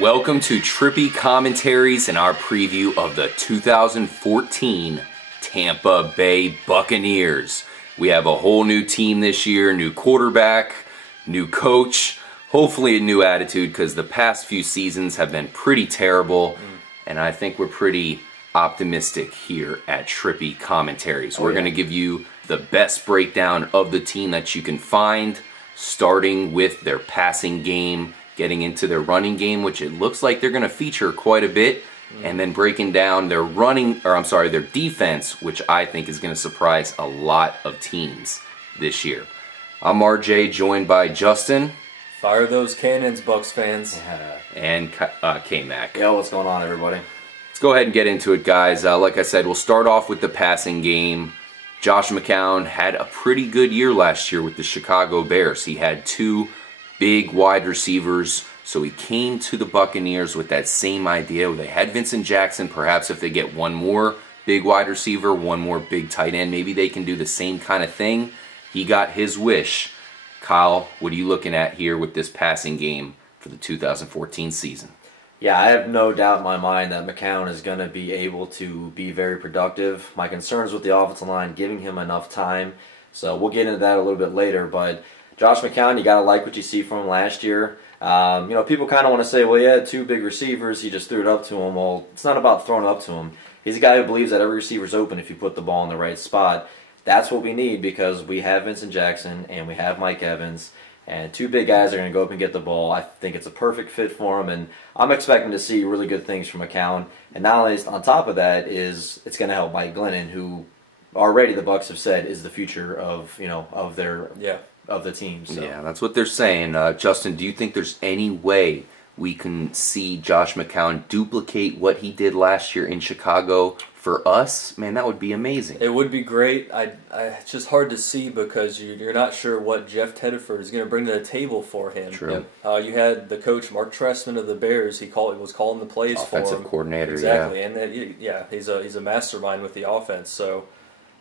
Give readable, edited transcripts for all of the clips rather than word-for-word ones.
Welcome to Trippy Commentaries and our preview of the 2014 Tampa Bay Buccaneers. We have a whole new team this year, new quarterback, new coach, hopefully a new attitude because the past few seasons have been pretty terrible, and I think we're pretty optimistic here at Trippy Commentaries. We're going to give you the best breakdown of the team that you can find, starting with their passing game, getting into their running game, which it looks like they're going to feature quite a bit, and then breaking down their their defense, which I think is going to surprise a lot of teams this year. I'm RJ, joined by Justin. Fire those cannons, Bucs fans. And K-Mac. Yo, what's going on, everybody? Let's go ahead and get into it, guys. Like I said, we'll start off with the passing game. Josh McCown had a pretty good year last year with the Chicago Bears. He had two big wide receivers, so he came to the Buccaneers with that same idea. They had Vincent Jackson. Perhaps if they get one more big wide receiver, one more big tight end, maybe they can do the same kind of thing. He got his wish. Kyle, what are you looking at here with this passing game for the 2014 season? Yeah, I have no doubt in my mind that McCown is going to be able to be very productive. My concerns with the offensive line, giving him enough time. So we'll get into that a little bit later, but Josh McCown, you got to like what you see from him last year. People kind of want to say, well, he had two big receivers, he just threw it up to him. Well, it's not about throwing it up to him. He's a guy who believes that every receiver's open if you put the ball in the right spot. That's what we need because we have Vincent Jackson and we have Mike Evans, and two big guys are going to go up and get the ball. I think it's a perfect fit for him, and I'm expecting to see really good things from McCown. And not only on top of that is it's going to help Mike Glennon, who already the Bucs have said is the future of the team. So. Yeah, that's what they're saying. Justin, do you think there's any way we can see Josh McCown duplicate what he did last year in Chicago for us? Man, that would be amazing. It would be great. It's just hard to see because you're not sure what Jeff Tedford is going to bring to the table for him. True. You had the coach, Mark Trestman of the Bears. He was calling the plays for him. Offensive coordinator, exactly. yeah. And he's a mastermind with the offense. So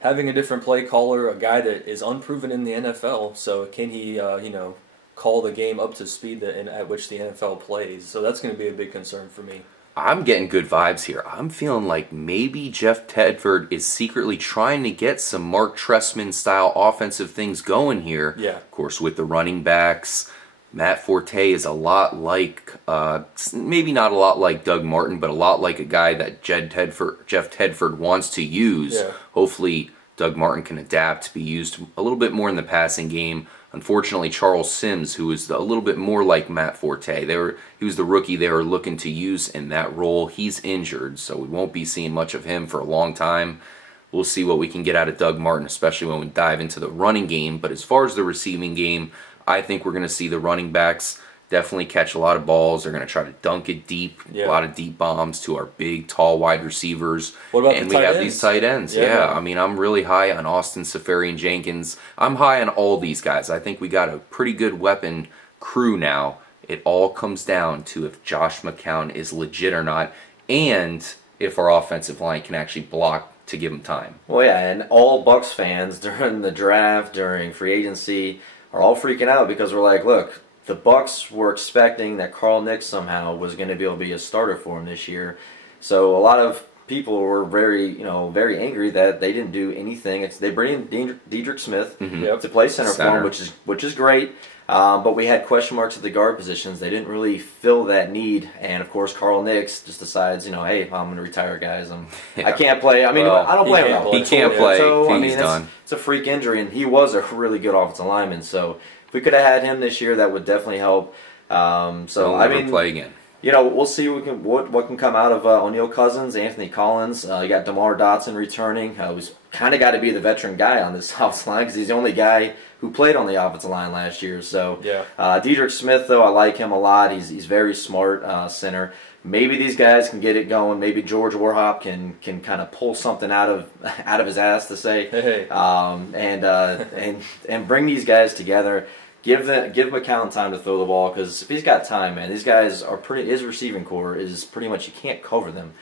having a different play caller, a guy that is unproven in the NFL, so can he, call the game up to speed at which the NFL plays? So that's going to be a big concern for me. I'm getting good vibes here. I'm feeling like maybe Jeff Tedford is secretly trying to get some Mark Trestman-style offensive things going here. Yeah. Of course, with the running backs, Matt Forte is a lot like, maybe not a lot like Doug Martin, but a lot like a guy that Jeff Tedford wants to use. Yeah. Hopefully, Doug Martin can adapt to be used a little bit more in the passing game. Unfortunately, Charles Sims, who is a little bit more like Matt Forte, he was the rookie they were looking to use in that role. He's injured, so we won't be seeing much of him for a long time. We'll see what we can get out of Doug Martin, especially when we dive into the running game. But as far as the receiving game, I think we're going to see the running backs definitely catch a lot of balls. They're going to try to dunk it deep, a lot of deep bombs to our big, tall wide receivers. What about and the tight we have ends? These tight ends. Yeah, I mean, I'm really high on Austin Seferian-Jenkins. I'm high on all these guys. I think we got a pretty good weapon crew now. It all comes down to if Josh McCown is legit or not, and if our offensive line can actually block to give him time. Well, yeah, and all Bucs fans during the draft, during free agency, are all freaking out because we're like, look, the Bucs were expecting that Carl Nicks somehow was going to be able to be a starter for him this year. So a lot of people were very angry that they didn't do anything. They bring in Diedrich Smith to play center for him, which is great. But we had question marks at the guard positions. They didn't really fill that need. And of course, Carl Nicks just decides, hey, I'm going to retire, guys. I can't play. I mean, I don't blame him. He can't play. So He's done. It's a freak injury, and he was a really good offensive lineman. So if we could have had him this year, that would definitely help. He'll never play again. We'll see what can come out of O'Neal Cousins, Anthony Collins. You got DeMar Dotson returning, who's kind of got to be the veteran guy on this offensive line because he's the only guy who played on the offensive line last year. So Diedrich Smith, though, I like him a lot. He's very smart center. Maybe these guys can get it going. Maybe George Warhop can kind of pull something out of his ass to say, and bring these guys together. Give McCown time to throw the ball because if he's got time, man, these guys are his receiving core is pretty much you can't cover them.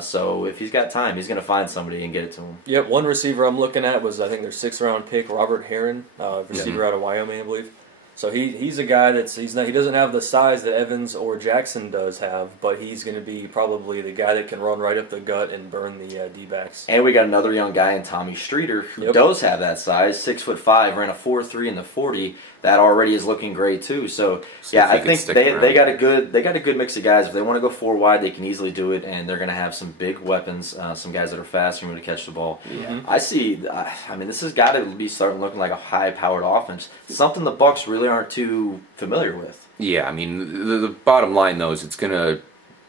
So if he's got time, he's going to find somebody and get it to him. Yep, one receiver I'm looking at was I think their 6th round pick, Robert Herron, receiver out of Wyoming, I believe. So he's a guy he doesn't have the size that Evans or Jackson does have, but he's going to be probably the guy that can run right up the gut and burn the D-backs. And we got another young guy in Tommy Streeter who does have that size, 6'5", ran a 4.3 in the 40. That already is looking great too. So yeah, I think they got a good mix of guys. If they want to go 4 wide, they can easily do it, and they're going to have some big weapons, some guys that are fast and able to catch the ball. Yeah. I mean, this has got to be starting looking like a high-powered offense. Something the Bucs really aren't too familiar with. Yeah, I mean, the bottom line though is it's going to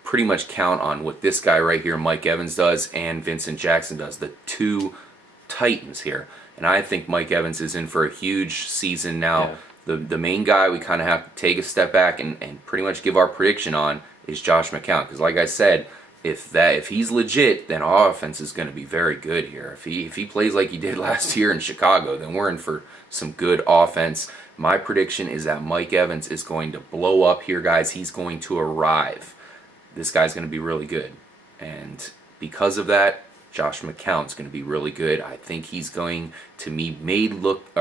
pretty much count on what this guy right here, Mike Evans, does and Vincent Jackson does, the two titans here. And I think Mike Evans is in for a huge season now. Yeah. The main guy we kind of have to take a step back and pretty much give our prediction on is Josh McCown. Because like I said, if he's legit, then our offense is going to be very good here. If he plays like he did last year in Chicago, then we're in for some good offense. My prediction is that Mike Evans is going to blow up here, guys. He's going to arrive. This guy's going to be really good. And because of that, Josh McCown's going to be really good. I think he's going to be made look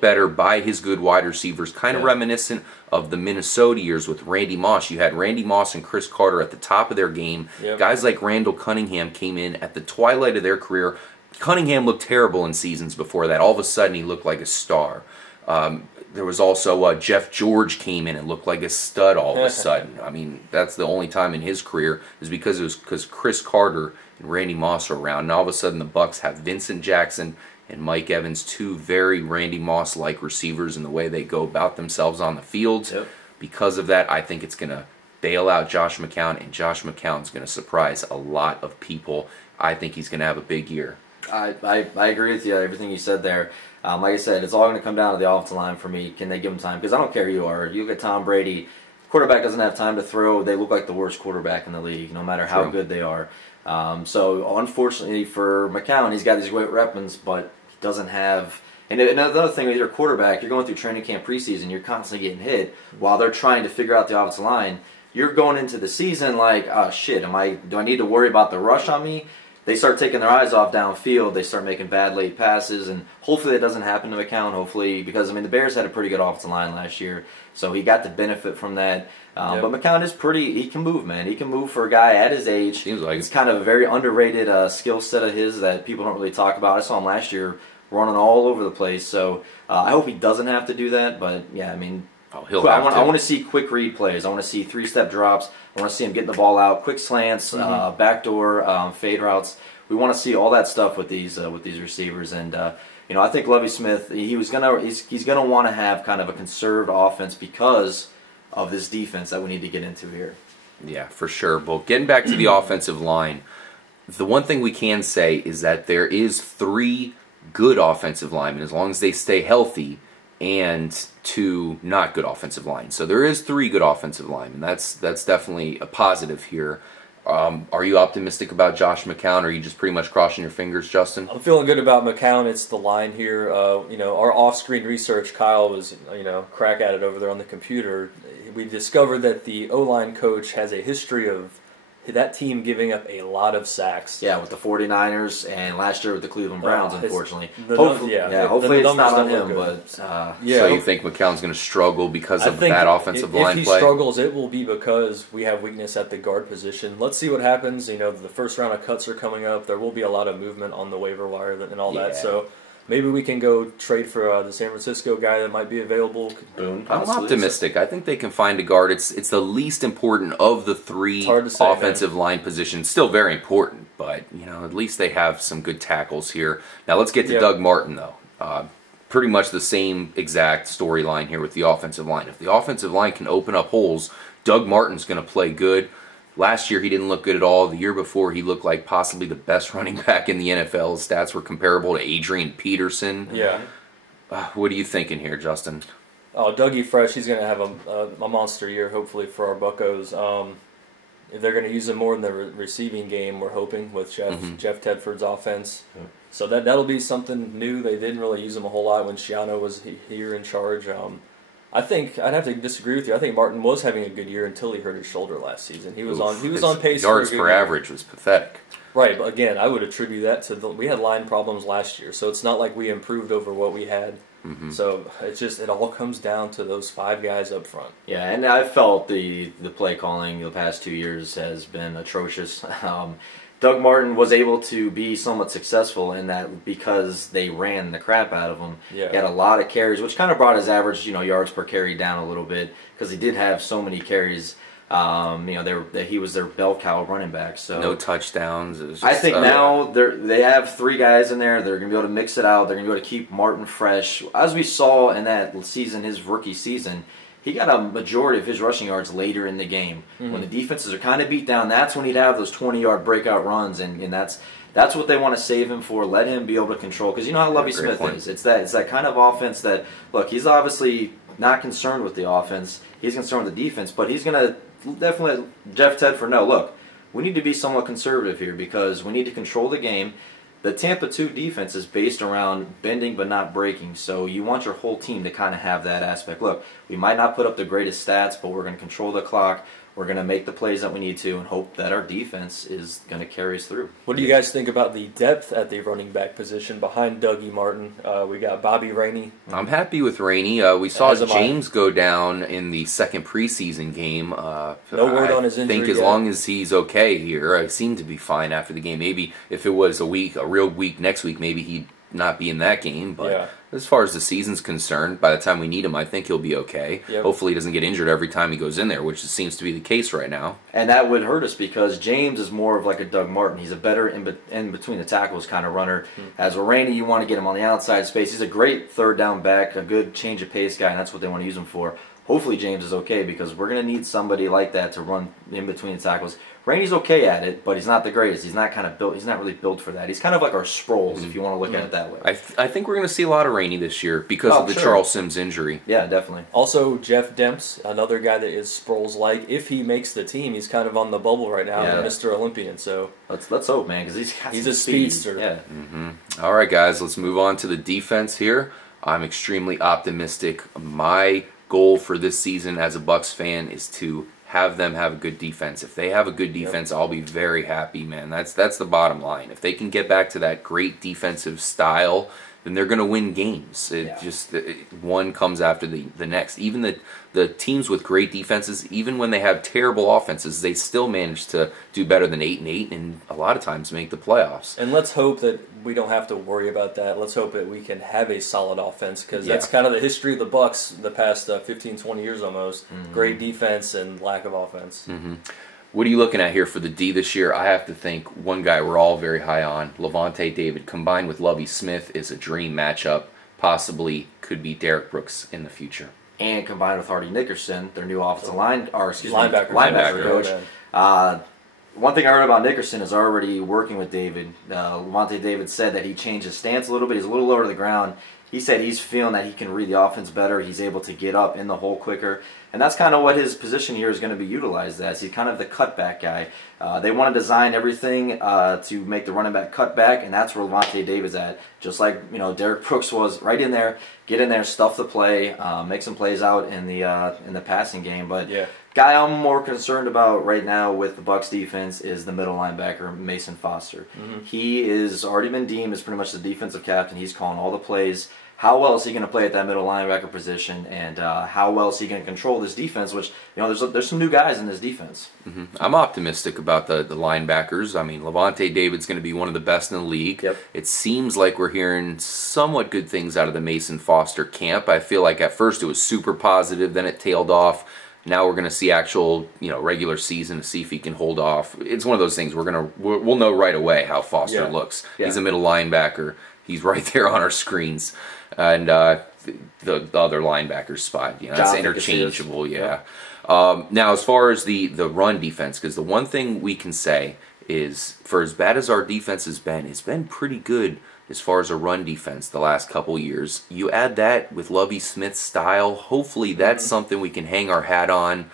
better by his good wide receivers, kind of reminiscent of the Minnesota years with Randy Moss. You had Randy Moss and Chris Carter at the top of their game. Yep. Guys like Randall Cunningham came in at the twilight of their career. Cunningham looked terrible in seasons before that. All of a sudden, he looked like a star. There was also Jeff George came in and looked like a stud all of a sudden. I mean, that's the only time in his career is because Chris Carter and Randy Moss are around. And all of a sudden, the Bucs have Vincent Jackson and Mike Evans, two very Randy Moss-like receivers in the way they go about themselves on the field. Yep. Because of that, I think it's going to bail out Josh McCown, and Josh McCown's going to surprise a lot of people. I think he's going to have a big year. I agree with you, everything you said there. Like I said, it's all going to come down to the offensive line for me. Can they give him time? Because I don't care who you are. You look at Tom Brady, quarterback doesn't have time to throw. They look like the worst quarterback in the league, no matter how good they are. So unfortunately for McCown, he's got these great weapons, but he doesn't have. And another thing with your quarterback, you're going through training camp preseason, you're constantly getting hit while they're trying to figure out the offensive line. You're going into the season like, oh shit, do I need to worry about the rush on me? They start taking their eyes off downfield. They start making bad late passes, and hopefully that doesn't happen to McCown. Hopefully, because I mean the Bears had a pretty good offensive line last year, so he got to benefit from that. But McCown is he can move, man. He can move for a guy at his age. Seems like it's kind of a very underrated skill set of his that people don't really talk about. I saw him last year running all over the place. So I hope he doesn't have to do that. But yeah, I mean, I want to see quick read plays. I want to see 3-step drops. I want to see him getting the ball out, quick slants, backdoor fade routes. We want to see all that stuff with these receivers, and I think Lovie Smith he's gonna want to have kind of a conserved offense because of this defense that we need to get into here. Yeah, for sure. But getting back to the offensive line, the one thing we can say is that there is 3 good offensive linemen as long as they stay healthy, and 2 not good offensive lines. So there is 3 good offensive linemen. That's definitely a positive here. Are you optimistic about Josh McCown, or are you just pretty much crossing your fingers, Justin? I'm feeling good about McCown. It's the line here. Our off-screen research, Kyle was, crack at it over there on the computer. We discovered that the O-line coach has a history of that team giving up a lot of sacks. Yeah, with the 49ers and last year with the Cleveland Browns, unfortunately. Hopefully it's not on him, but... So you think McCown's going to struggle because of that offensive line play? If he struggles, it will be because we have weakness at the guard position. Let's see what happens. The first round of cuts are coming up. There will be a lot of movement on the waiver wire and all that, so... Maybe we can go trade for the San Francisco guy that might be available. Boom. I'm optimistic. I think they can find a guard. It's the least important of the 3 offensive line positions. Still very important, but at least they have some good tackles here. Now let's get to Doug Martin though. Pretty much the same exact storyline here with the offensive line. If the offensive line can open up holes, Doug Martin's going to play good. Last year, he didn't look good at all. The year before, he looked like possibly the best running back in the NFL. His stats were comparable to Adrian Peterson. Yeah. What are you thinking here, Justin? Oh, Dougie Fresh, he's going to have a monster year, hopefully, for our Buccos. If they're going to use him more in the receiving game, we're hoping, with Jeff Tedford's offense. Mm-hmm. So that'll be something new. They didn't really use him a whole lot when Schiano was here in charge. I think I'd have to disagree with you. I think Martin was having a good year until he hurt his shoulder last season. He was on pace. Yards per average was pathetic. Right, but again, I would attribute that to we had line problems last year, so it's not like we improved over what we had So it all comes down to those 5 guys up front. Yeah, and I felt the play calling the past 2 years has been atrocious. Doug Martin was able to be somewhat successful in that because they ran the crap out of him. Yeah. He had a lot of carries, which kind of brought his average, yards per carry down a little bit because he did have so many carries. He was their bell cow running back. So no touchdowns. It was just, I think now they have 3 guys in there. They're going to be able to mix it out. They're going to be able to keep Martin fresh. As we saw in that season, his rookie season, he got a majority of his rushing yards later in the game. When the defenses are kind of beat down, that's when he'd have those 20-yard breakout runs, and that's what they want to save him for. Let him be able to control, because you know how Lovie Smith is. It's that kind of offense that, look, he's obviously not concerned with the offense. He's concerned with the defense, but he's going to definitely let Jeff Tedford know, look, we need to be somewhat conservative here because we need to control the game. The Tampa 2 defense is based around bending but not breaking, so you want your whole team to kind of have that aspect. Look, we might not put up the greatest stats, but we're going to control the clock. We're going to make the plays that we need to and hope that our defense is going to carry us through. What do you guys think about the depth at the running back position behind Dougie Martin? We got Bobby Rainey. I'm happy with Rainey. We saw James go down in the second preseason game. No word on his injury I think as long as he's okay here, I seem to be fine after the game. Maybe if it was a real week next week, maybe he'd not be in that game, but as far as the season's concerned, by the time we need him, I think he'll be okay. Hopefully he doesn't get injured every time he goes in there, which seems to be the case right now. And that would hurt us because James is more of like a Doug Martin. He's a better in between the tackles kind of runner. As with Rainey, you want to get him on the outside space. He's a great third down back, a good change of pace guy, and that's what they want to use him for. Hopefully James is okay because we're going to need somebody like that to run in between the tackles. Rainey's okay at it, but he's not the greatest. He's not really built for that. He's kind of like our Sproles, if you want to look at it that way. I think we're going to see a lot of Rainey this year because of the Charles Sims injury. Yeah, definitely. Also, Jeff Demps, another guy that is Sproles-like. If he makes the team, he's kind of on the bubble right now, Mr. Olympian. So let's hope, man, because he's a speedster. Yeah. All right, guys, let's move on to the defense here. I'm extremely optimistic. My goal for this season as a Bucs fan is to have them have a good defense. If they have a good defense, I'll be very happy, man. That's the bottom line. If they can get back to that great defensive style, then they're going to win games. One comes after the next. Even the teams with great defenses, even when they have terrible offenses, they still manage to do better than 8-8 and a lot of times make the playoffs. And let's hope that we don't have to worry about that. Let's hope that we can have a solid offense because that's kind of the history of the Bucs the past 15, 20 years almost. Great defense and lack of offense. What are you looking at here for the D this year? I have to think one guy we're all very high on, Levante David, combined with Lovie Smith, is a dream matchup. Possibly could be Derek Brooks in the future. And combined with Hardy Nickerson, their new offensive linebacker coach. One thing I heard about Nickerson is already working with David. Levante David said that he changed his stance a little bit. He's a little lower to the ground. He said he's feeling that he can read the offense better. He's able to get up in the hole quicker. And that's kind of what his position here is going to be utilized as. He's kind of the cutback guy. They want to design everything to make the running back cut back, and that's where Levante David's at. Just like Derek Brooks was right in there, get in there, stuff the play, make some plays out in the passing game. But guy I'm more concerned about right now with the Bucs defense is the middle linebacker, Mason Foster. He is already been deemed as pretty much the defensive captain. He's calling all the plays. How well is he going to play at that middle linebacker position, and how well is he going to control this defense, which, there's some new guys in this defense. I'm optimistic about the linebackers. I mean, Levante David's going to be one of the best in the league. It seems like we're hearing somewhat good things out of the Mason Foster camp. I feel like at first it was super positive, then it tailed off. Now we're going to see actual, regular season to see if he can hold off. It's one of those things we'll know right away how Foster looks. He's a middle linebacker. He's right there on our screens. And the other linebacker's spot, it's interchangeable, now, as far as the run defense, because the one thing we can say is, for as bad as our defense has been, it's been pretty good as far as a run defense the last couple years. You add that with Lovie Smith's style, hopefully that's something we can hang our hat on.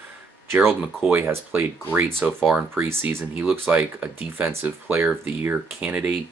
Gerald McCoy has played great so far in preseason. He looks like a Defensive Player of the Year candidate.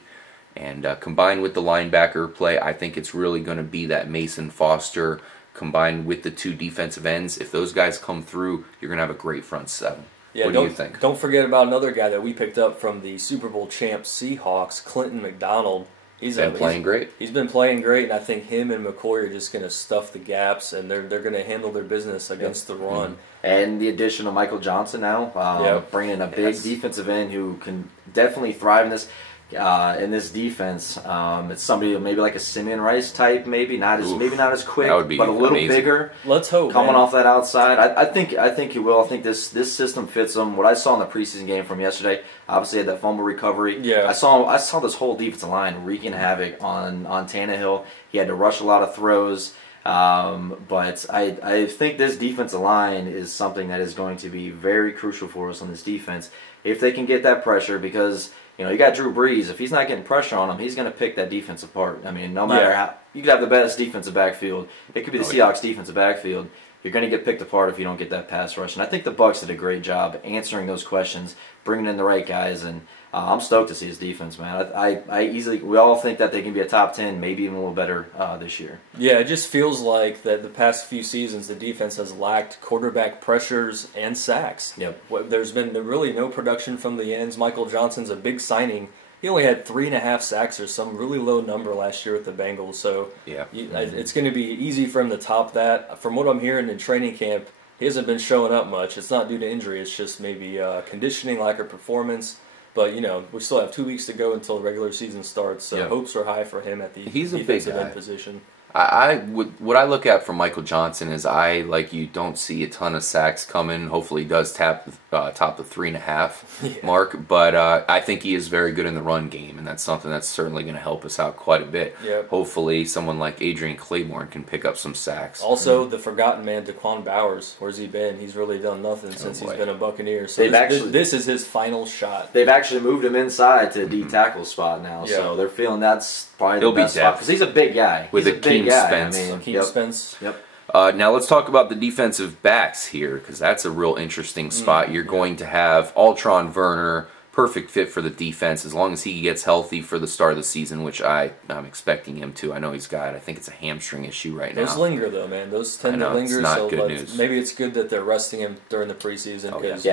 And combined with the linebacker play, I think it's really going to be that Mason Foster combined with the two defensive ends. If those guys come through, you're going to have a great front seven. What do you think? Don't forget about another guy that we picked up from the Super Bowl champ Seahawks, Clinton McDonald. He's been playing great. He's been playing great, and I think him and McCoy are just going to stuff the gaps, and they're going to handle their business against the run. And the addition of Michael Johnson now, bringing in a big defensive end who can definitely thrive in this defense. It's somebody maybe like a Simeon Rice type, maybe not as quick, but a little bigger. Let's hope coming off that outside. I think he will. I think this system fits him. What I saw in the preseason game from yesterday, obviously had that fumble recovery. Yeah, I saw this whole defensive line wreaking havoc on Tannehill. He had to rush a lot of throws. But I think this defensive line is something that is going to be very crucial for us on this defense if they can get that pressure, because you got Drew Brees. If he's not getting pressure on him, he's going to pick that defense apart. I mean, no matter how you could have the best defensive backfield, it could be the Seahawks defensive backfield. You're going to get picked apart if you don't get that pass rush. And I think the Bucs did a great job answering those questions, bringing in the right guys, and I'm stoked to see his defense, man. We all think that they can be a top 10, maybe even a little better this year. Yeah, it just feels like that the past few seasons the defense has lacked quarterback pressures and sacks. Yep. There's been really no production from the ends. Michael Johnson's a big signing. He only had 3.5 sacks or some really low number last year with the Bengals. So it's going to be easy for him to top that. From what I'm hearing in training camp, he hasn't been showing up much. It's not due to injury. It's just maybe conditioning, lack of performance. But, we still have 2 weeks to go until the regular season starts, so hopes are high for him at the defensive end position. What I look at from Michael Johnson is like you, don't see a ton of sacks coming. Hopefully he does top the 3.5 mark, but I think he is very good in the run game, and that's something that's certainly going to help us out quite a bit. Yep. Hopefully someone like Adrian Claiborne can pick up some sacks. Also, the forgotten man, Daquan Bowers. Where's he been? He's really done nothing since he's been a Buccaneer. So this is his final shot. They've actually moved him inside to the D tackle spot now, so they're feeling that's probably the best spot because he's a big guy. With a Keem Spence. Keem Spence. Yep. Now let's talk about the defensive backs here, because that's a real interesting spot. You're going to have Altron Werner, perfect fit for the defense as long as he gets healthy for the start of the season, which I'm expecting him to. I know he's got, I think it's a hamstring issue right now. Those linger though, man. Those tend to linger. It's not good news. Maybe it's good that they're resting him during the preseason because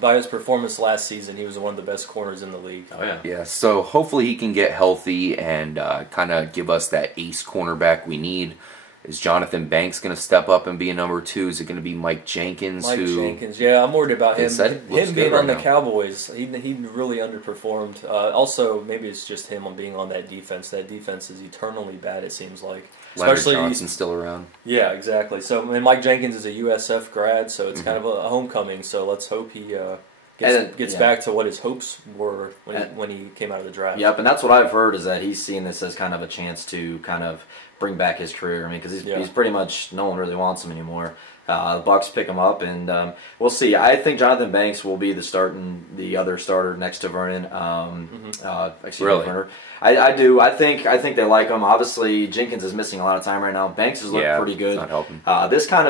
by his performance last season, he was one of the best corners in the league. Oh yeah. Yeah. So hopefully he can get healthy and kind of give us that ace cornerback we need. Is Jonathan Banks going to step up and be a number 2? Is it going to be Mike Jenkins? Yeah, I'm worried about him. Him being on the Cowboys, he really underperformed. Also, maybe it's just him on being on that defense. That defense is eternally bad, it seems like. Leonard Johnson's still around. Yeah, exactly. So, and Mike Jenkins is a USF grad, so it's kind of a homecoming. So let's hope he gets back to what his hopes were when he came out of the draft. Yep, and that's what I've heard is that he's seeing this as kind of a chance to kind of bring back his career. I mean, because he's pretty much, no one really wants him anymore. The Bucs pick him up, and we'll see. I think Jonathan Banks will be the other starter next to Vernon. Verner. I do. I think they like him. Obviously, Jenkins is missing a lot of time right now. Banks is looking pretty good. It's not helping. This kind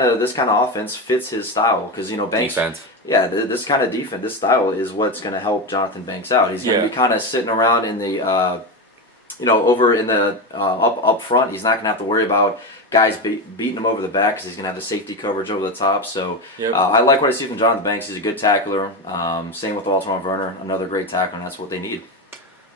of offense fits his style because Banks. Defense. Yeah, this kind of defense, this style is what's going to help Jonathan Banks out. He's going to be kind of sitting around in the. Over in the up front, he's not going to have to worry about guys beating him over the back because he's going to have the safety coverage over the top. So I like what I see from Jonathan Banks. He's a good tackler. Same with Altron Werner, another great tackler, and that's what they need.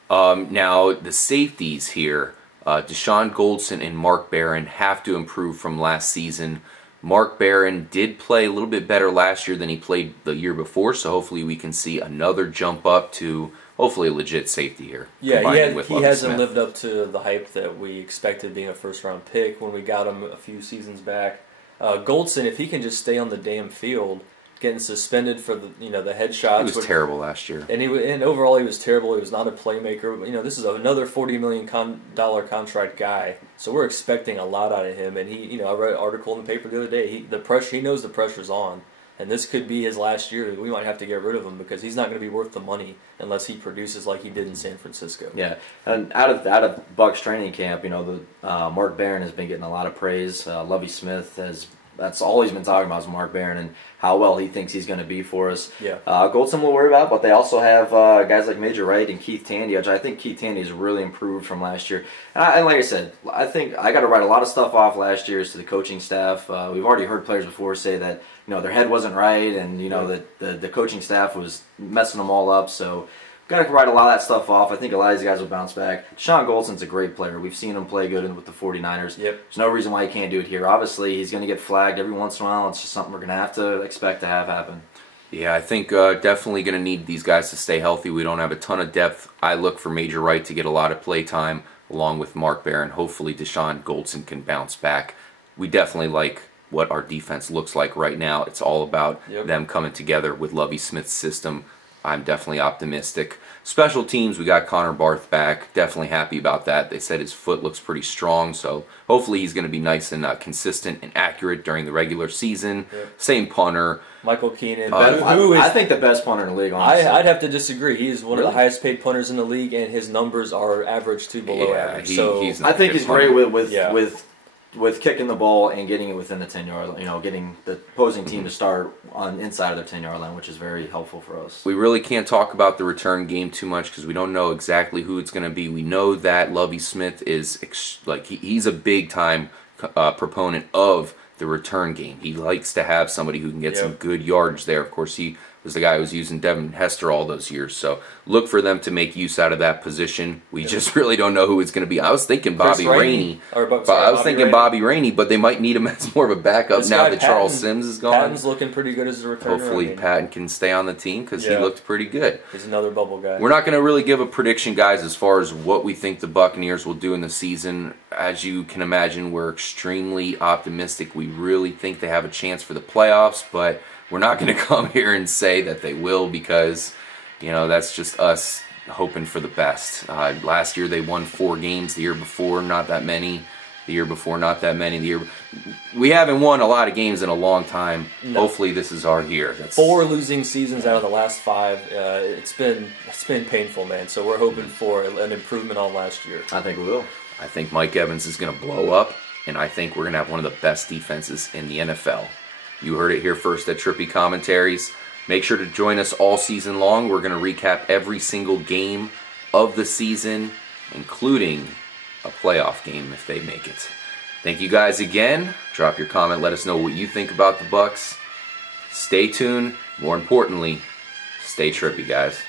Now, the safeties here, Deshaun Goldson and Mark Barron have to improve from last season. Mark Barron did play a little bit better last year than he played the year before, so hopefully we can see another jump up to hopefully a legit safety here. Yeah, he hasn't lived up to the hype that we expected being a first-round pick when we got him a few seasons back. Goldson, if he can just stay on the damn field, getting suspended for the headshots. He was terrible last year, and overall he was terrible. He was not a playmaker. This is another $40 million contract guy, so we're expecting a lot out of him. And I read an article in the paper the other day. He knows the pressure's on. And this could be his last year. We might have to get rid of him because he's not going to be worth the money unless he produces like he did in San Francisco. Yeah, and out of Bucs training camp, Mark Barron has been getting a lot of praise. Lovie Smith that's all he's been talking about is Mark Barron and how well he thinks he's going to be for us. Yeah. Goldson we'll worry about, but they also have guys like Major Wright and Keith Tandy, which I think Keith Tandy has really improved from last year. And like I said, I think I got to write a lot of stuff off last year to the coaching staff. We've already heard players before say that their head wasn't right, and that the coaching staff was messing them all up. So got to write a lot of that stuff off. I think a lot of these guys will bounce back. Deshaun Golson's a great player. We've seen him play good with the 49ers. Yep. There's no reason why he can't do it here. Obviously, he's going to get flagged every once in a while. It's just something we're going to have to expect to have happen. Yeah, I think definitely going to need these guys to stay healthy. We don't have a ton of depth. I look for Major Wright to get a lot of play time along with Mark Barron. Hopefully Deshaun Goldson can bounce back. We definitely like what our defense looks like right now. It's all about them coming together with Lovie Smith's system. I'm definitely optimistic. Special teams, we got Connor Barth back. Definitely happy about that. They said his foot looks pretty strong, so hopefully he's going to be nice and consistent and accurate during the regular season. Same punter. Michael Keenan. I think the best punter in the league, honestly. I'd have to disagree. He's one of the highest paid punters in the league, and his numbers are average to below average. I think he's great with kicking the ball and getting it within the 10-yard line, getting the opposing team to start on inside of their 10-yard line, which is very helpful for us. We really can't talk about the return game too much because we don't know exactly who it's going to be. We know that Lovie Smith is he's a big-time proponent of the return game. He likes to have somebody who can get some good yardage there. Of course, he was the guy who was using Devin Hester all those years. So look for them to make use out of that position. We just really don't know who it's going to be. I was thinking Bobby Rainey. Bobby Rainey, but they might need him as more of a backup now that Charles Sims is gone. Patton's looking pretty good as a returner. Hopefully Patton can stay on the team because he looked pretty good. He's another bubble guy. We're not going to really give a prediction, guys, as far as what we think the Buccaneers will do in the season. As you can imagine, we're extremely optimistic. We really think they have a chance for the playoffs, but we're not going to come here and say that they will because, that's just us hoping for the best. Last year they won 4 games. The year before, not that many. The year before, not that many. We haven't won a lot of games in a long time. No. Hopefully this is our year. 4 losing seasons out of the last 5. It's been painful, man. So we're hoping for an improvement on last year. I think we will. I think Mike Evans is going to blow up, and I think we're going to have one of the best defenses in the NFL. You heard it here first at Trippy Commentaries. Make sure to join us all season long. We're going to recap every single game of the season, including a playoff game if they make it. Thank you guys again. Drop your comment. Let us know what you think about the Bucs. Stay tuned. More importantly, stay trippy, guys.